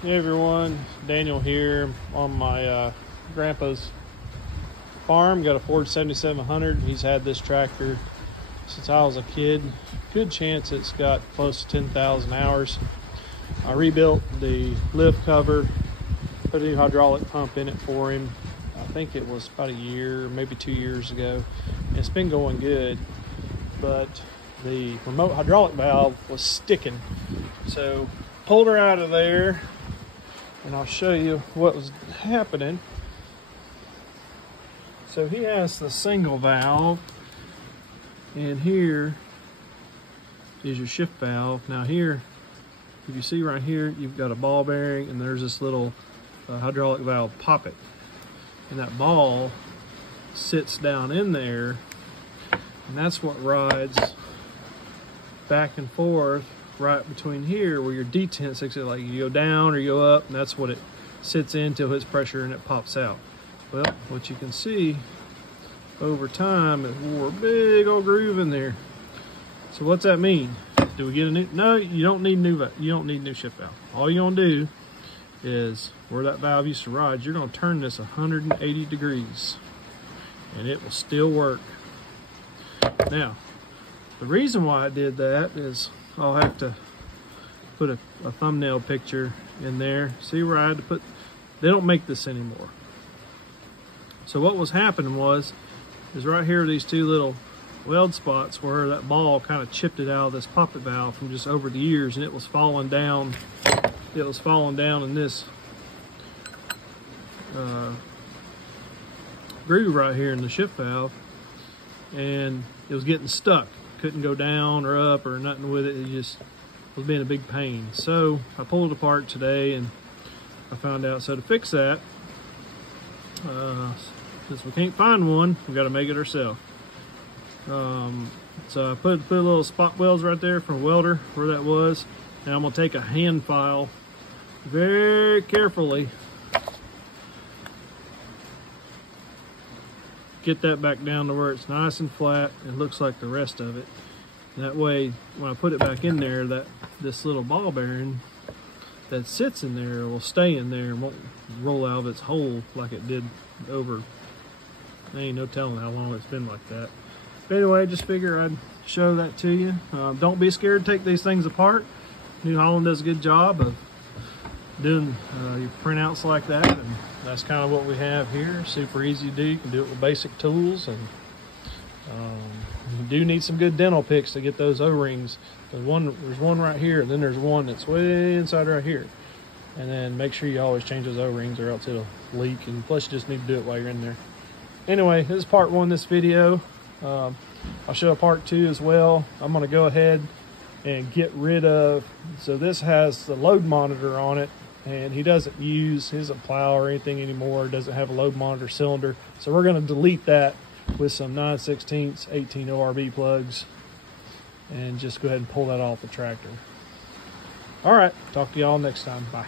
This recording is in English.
Hey everyone, Daniel here on my grandpa's farm. Got a Ford 7700. He's had this tractor since I was a kid. Good chance it's got close to 10,000 hours. I rebuilt the lift cover, put a new hydraulic pump in it for him. I think it was about a year, maybe 2 years ago. And it's been going good, but the remote hydraulic valve was sticking. So pulled her out of there, and I'll show you what was happening. So he has the single valve, and here is your shift valve. Now here, if you see right here, you've got a ball bearing, and there's this little hydraulic valve poppet. And that ball sits down in there, and that's what rides back and forth right between here where your detent sits. Like you go down or you go up, and that's what it sits in till its pressure and it pops out. Well, what you can see over time, it wore a big old groove in there. So what's that mean? Do we get a new? No, you don't need new shift valve. All you're gonna do is where that valve used to ride, you're gonna turn this 180 degrees and it will still work. Now, the reason why I did that is I'll have to put a thumbnail picture in there. See where I had to put, they don't make this anymore. So what was happening is right here, these two little weld spots where that ball kind of chipped it out of this poppet valve from just over the years, and it was falling down. It was falling down in this groove right here in the shift valve, and it was getting stuck. Couldn't go down or up or nothing with it. It just was being a big pain. So I pulled it apart today, and I found out, so to fix that, since we can't find one, we got to make it ourselves. So I put a little spot welds right there from a welder where that was. Now I'm gonna take a hand file very carefully, get that back down to where it's nice and flat and looks like the rest of it. That way, when I put it back in there, this little ball bearing that sits in there will stay in there and won't roll out of its hole like it did over. There ain't no telling how long it's been like that. But anyway, just figure I'd show that to you. Don't be scared to take these things apart. New Holland does a good job of doing your printouts like that, and that's kind of what we have here. Super easy to do. You can do it with basic tools, and you do need some good dental picks to get those O-rings. There's one right here, and then there's one that's way inside right here. And then make sure you always change those O-rings or else it'll leak, and plus you just need to do it while you're in there. Anyway, this is part one of this video. I'll show part two as well. I'm going to go ahead and get rid of, so this has the load monitor on it, and he doesn't plow or anything anymore. Doesn't have a load monitor cylinder, so we're going to delete that with some 9/16 18 ORB plugs and just go ahead and pull that off the tractor. All right, talk to y'all next time. Bye.